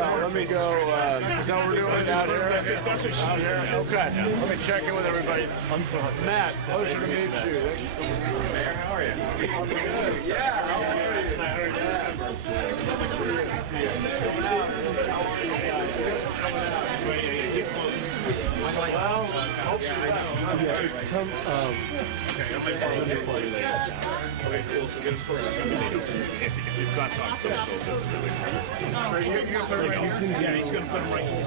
Let me go. Is that what we're doing out here? That's what she Out said. here? Okay. Let me check in with everybody. Matt, pleasure to meet you. Mayor, how are you? Yeah, how are If it's not on social, it doesn't really matter. Yeah, he's going to put him right here.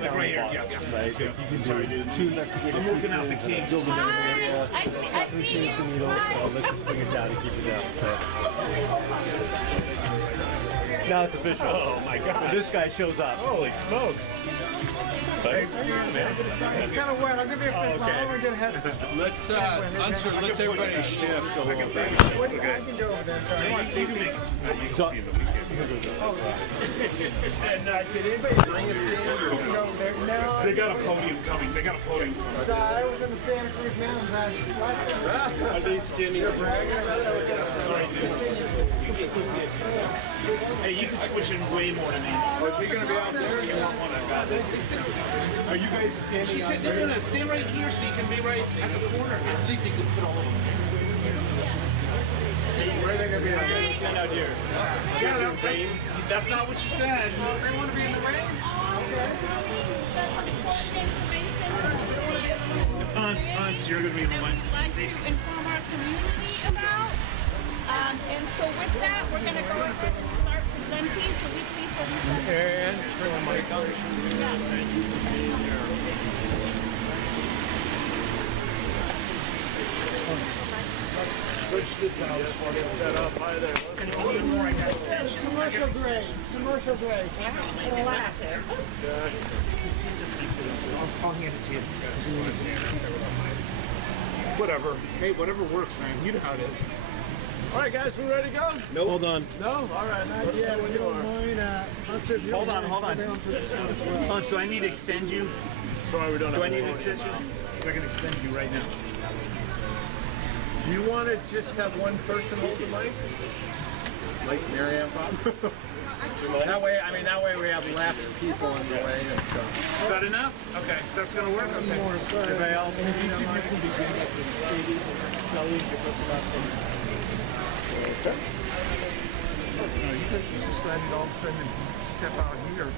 Like right here, yeah. Right? If you can do two investigative I'm working out the pieces and kinks. build them in an area, I see you. the needle, so let's just bring it down and keep it down. So. Now it's official. Oh my God. This guy shows up. Holy smokes. It's kind of wet. I'll give you a fist bump. I'm going to get ahead. Let's everybody shift a little bit. I can go over there. Sorry. And did anybody bring a stand? Go over there. No. They got a podium coming. They got a podium. So I was in the Santa Cruz Mountains last time. Are they standing up? Hey, you can switch in way more than me. Is he going to be out there? Are you guys standing? She said they're going to stand right here so you can be right at the corner. I think they could put all of them. Where are they going to be out there? Stand out here. That's not what she said. They want to be in the rain? Hans, you're going to be in the line. We'd like to inform our community about. And so with that, we're going to go ahead and start presenting. Can we please hold this up? And turn the mic on. Switch this out. Just want to set up. Hi there. Commercial grade. Commercial grade. It'll last. I'll hand it to you. Whatever. Hey, whatever works, man. You know how it is. All right, guys, we ready to go? Nope. Hold on. No? All right. Let's see what you are. Hold on. Hans, do I need to extend you? Sorry, we don't have Do I need a an podium extension? now. I can extend you right now. Do you want to just have one person hold the mic? Like Mary Ann Bob? That way we have less people in the way. And stuff. Is that enough? Okay, that's gonna work. Okay. Anybody else? Each of you can begin with the stating, spelling, your first and last name. You guys just decided all of a sudden to step out here.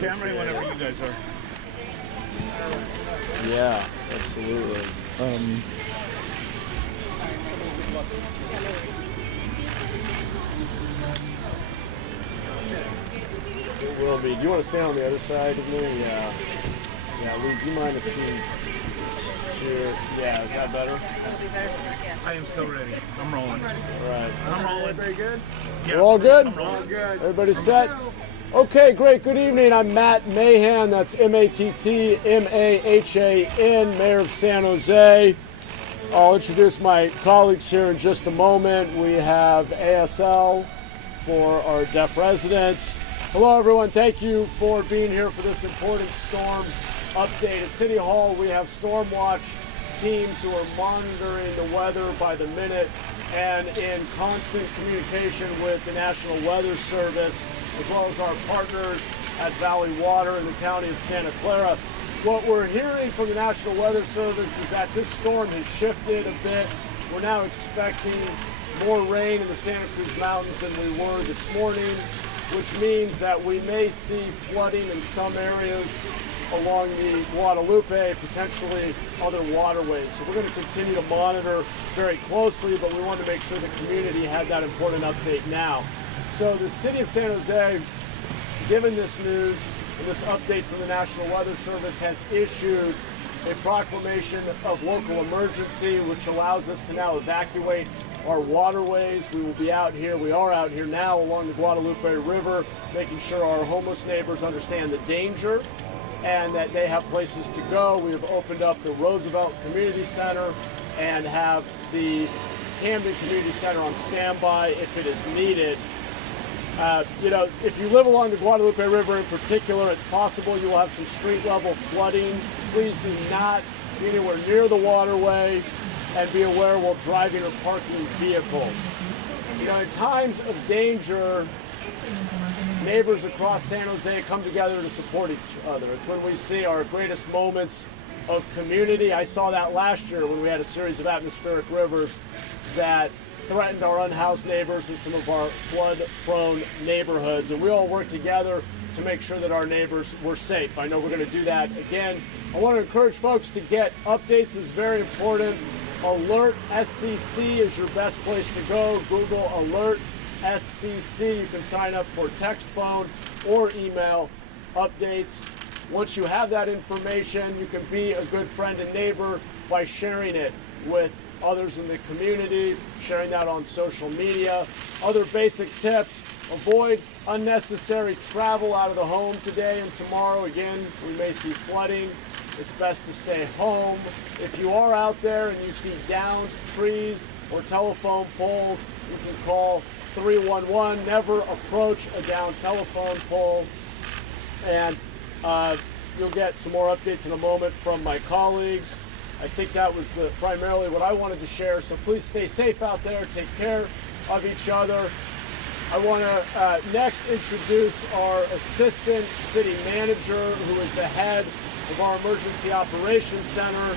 Camera whenever you guys are. Yeah, absolutely. It will be. Do you want to stand on the other side of me? Yeah. Yeah, Lee, do you mind if she... Yeah, is that better? I am so ready. I'm rolling. All right. I'm rolling. Very good. We're all good? All good. Everybody set? Okay, great. Good evening. I'm Matt Mahan. That's M-A-T-T-M-A-H-A-N, Mayor of San Jose. I'll introduce my colleagues here in just a moment. We have ASL for our deaf residents. Hello, everyone. Thank you for being here for this important storm update. At City Hall, we have storm watch teams who are monitoring the weather by the minute and in constant communication with the National Weather Service, as well as our partners at Valley Water in the county of Santa Clara. What we're hearing from the National Weather Service is that this storm has shifted a bit. We're now expecting more rain in the Santa Cruz Mountains than we were this morning, which means that we may see flooding in some areas along the Guadalupe, potentially other waterways. So we're going to continue to monitor very closely, but we want to make sure the community had that important update now. So the city of San Jose, given this news and this update from the National Weather Service, has issued a proclamation of local emergency, which allows us to now evacuate our waterways. We will be out here, we are out here now along the Guadalupe River, making sure our homeless neighbors understand the danger and that they have places to go. We have opened up the Roosevelt Community Center and have the Camden Community Center on standby if it is needed. You know, if you live along the Guadalupe River in particular, it's possible you will have some street level flooding. Please do not be anywhere near the waterway. and be aware while driving or parking vehicles. You know, in times of danger, neighbors across San Jose come together to support each other. It's when we see our greatest moments of community. I saw that last year when we had a series of atmospheric rivers that threatened our unhoused neighbors in some of our flood-prone neighborhoods. And we all worked together to make sure that our neighbors were safe. I know we're going to do that again. I want to encourage folks to get updates. It's very important. Alert SCC is your best place to go. Google Alert SCC. You can sign up for text, phone, or email updates. Once you have that information, you can be a good friend and neighbor by sharing it with others in the community, sharing that on social media. Other basic tips: avoid unnecessary travel out of the home today and tomorrow. Again, we may see flooding. It's best to stay home. If you are out there and you see downed trees or telephone poles, you can call 311. Never approach a downed telephone pole. And you'll get some more updates in a moment from my colleagues. I think that was primarily what I wanted to share. So please stay safe out there. Take care of each other. I want to next introduce our Assistant City Manager, who is the head of our Emergency Operations Center.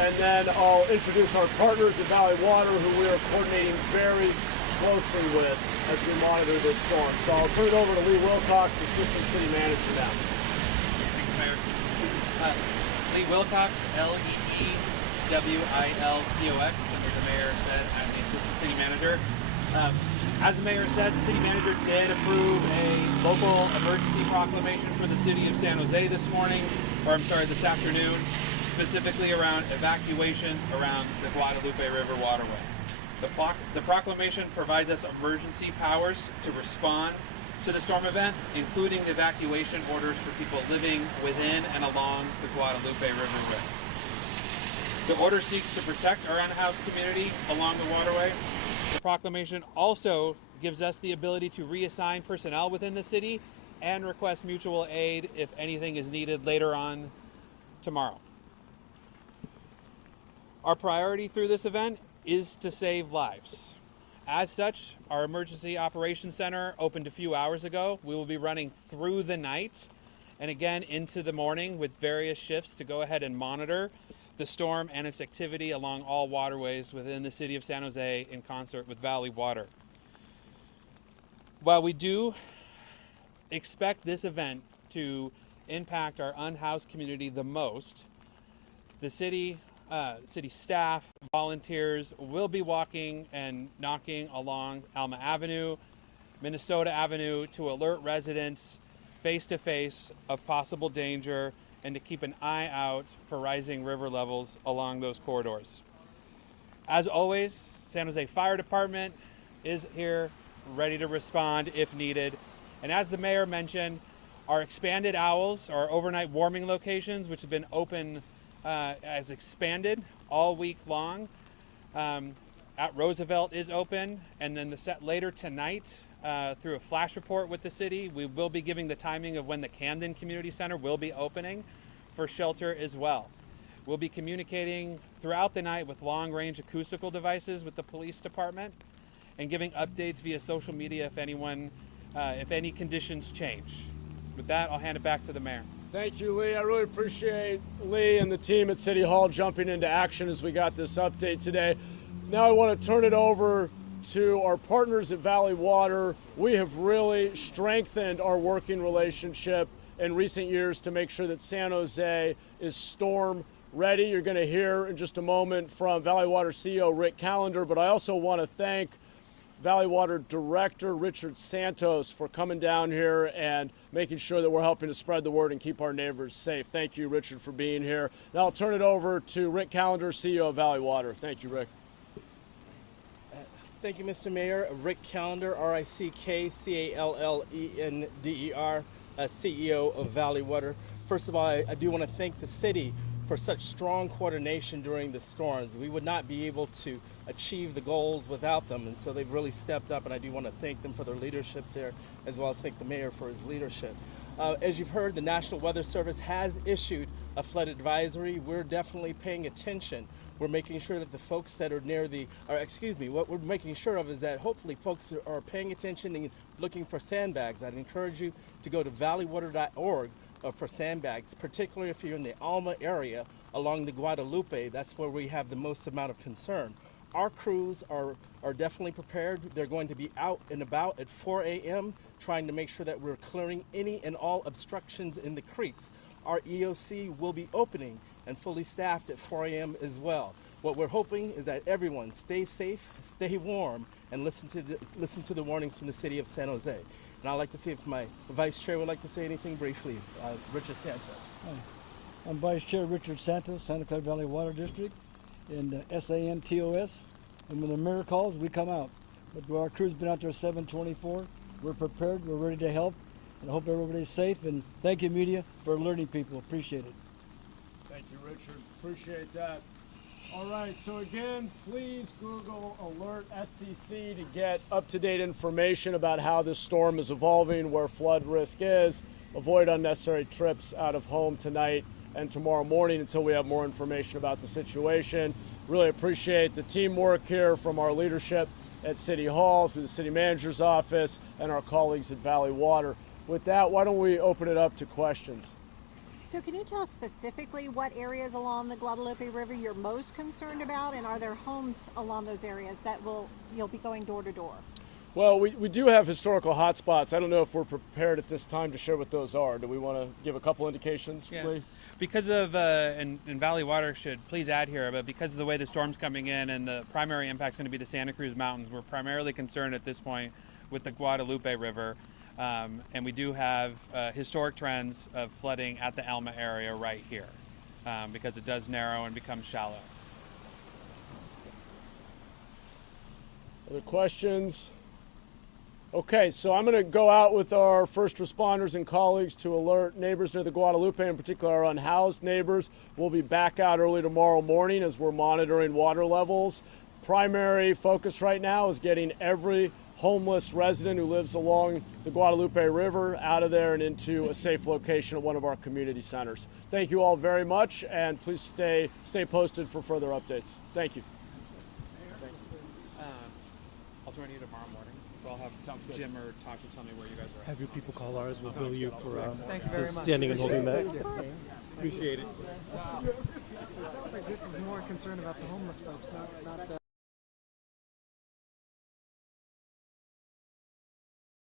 And then I'll introduce our partners at Valley Water, who we are coordinating very closely with as we monitor this storm. So I'll turn it over to Lee Wilcox, Assistant City Manager now. Lee Wilcox, Leewilcox, and as the mayor said, I'm the Assistant City Manager. As the mayor said, the city manager did approve a local emergency proclamation for the city of San Jose this afternoon, specifically around evacuations around the Guadalupe River waterway. The proclamation provides us emergency powers to respond to the storm event, including evacuation orders for people living within and along the Guadalupe River Rim. The order seeks to protect our unhoused community along the waterway. The proclamation also gives us the ability to reassign personnel within the city and request mutual aid if anything is needed later on tomorrow. Our priority through this event is to save lives. As such, our Emergency Operations Center opened a few hours ago. We will be running through the night and again into the morning with various shifts to go ahead and monitor the storm and its activity along all waterways within the city of San Jose in concert with Valley Water. While we do expect this event to impact our unhoused community the most, the city staff, volunteers will be walking and knocking along Alma Avenue, Minnesota Avenue to alert residents face-to-face of possible danger and to keep an eye out for rising river levels along those corridors. As always, San Jose Fire Department is here ready to respond if needed. And as the mayor mentioned, our expanded owls, our overnight warming locations, which have been open has expanded all week long. At Roosevelt is open, and then later tonight through a flash report with the city, we will be giving the timing of when the Camden Community Center will be opening for shelter as well. We'll be communicating throughout the night with long-range acoustical devices with the police department and giving updates via social media if any conditions change. With that, I'll hand it back to the mayor. Thank you, Lee. I really appreciate Lee and the team at City Hall jumping into action as we got this update today. Now I want to turn it over to our partners at Valley Water. We have really strengthened our working relationship in recent years to make sure that San Jose is storm ready. You're going to hear in just a moment from Valley Water CEO Rick Callender, but I also want to thank Valley Water Director Richard Santos for coming down here and making sure that we're helping to spread the word and keep our neighbors safe. Thank you, Richard, for being here. Now I'll turn it over to Rick Callender, CEO of Valley Water. Thank you, Rick. Thank you, Mr. Mayor. Rick Callender, RICKCALLENDER, CEO of Valley Water. First of all, I do want to thank the city for such strong coordination during the storms. We would not be able to achieve the goals without them, and so they've really stepped up, and I do want to thank them for their leadership there, as well as thank the mayor for his leadership. As you've heard, the National Weather Service has issued a flood advisory. We're definitely paying attention. We're making sure that the folks that are near what we're making sure of is that hopefully folks are paying attention and looking for sandbags. I'd encourage you to go to valleywater.org for sandbags, particularly if you're in the Alma area along the Guadalupe. That's where we have the most amount of concern. Our crews are definitely prepared. They're going to be out and about at 4 a.m. trying to make sure that we're clearing any and all obstructions in the creeks. Our EOC will be opening and fully staffed at 4 a.m. as well. What we're hoping is that everyone stays safe, stay warm, and listen to the warnings from the city of San Jose. And I'd like to see if my vice chair would like to say anything briefly. Richard Santos. Hi. I'm Vice Chair Richard Santos, Santa Clara Valley Water District, in SANTOS. And when the mayor calls, we come out. But our crew's been out there 7/24. We're prepared, we're ready to help, and I hope everybody's safe. And thank you, media, for alerting people. Appreciate it. Thank you, Richard. Appreciate that. All right, so again, please Google Alert SCC to get up-to-date information about how this storm is evolving, where flood risk is. Avoid unnecessary trips out of home tonight and tomorrow morning until we have more information about the situation. Really appreciate the teamwork here from our leadership at City Hall, through the City Manager's Office, and our colleagues at Valley Water. With that, why don't we open it up to questions? So can you tell us specifically what areas along the Guadalupe River you're most concerned about, and are there homes along those areas that you'll be going door to door? Well, we do have historical hotspots. I don't know if we're prepared at this time to share what those are. Do we want to give a couple indications, please? Because of, and Valley Water should please add here, but because of the way the storm's coming in and the primary impact is going to be the Santa Cruz Mountains, we're primarily concerned at this point with the Guadalupe River. And we do have historic trends of flooding at the Alma area right here because it does narrow and become shallow. Other questions? Okay, so I'm going to go out with our first responders and colleagues to alert neighbors near the Guadalupe, in particular our unhoused neighbors. We'll be back out early tomorrow morning as we're monitoring water levels. Primary focus right now is getting every homeless resident who lives along the Guadalupe River out of there and into a safe location at one of our community centers. Thank you all very much, and please stay posted for further updates. Thank you. I'll join you tomorrow morning, so I'll have Jim or Tasha tell me where you guys are at. Have your people call ours. We'll bill you for Thank you very much. standing and holding back. Appreciate it. So it sounds like this is more concerned about the homeless folks, not the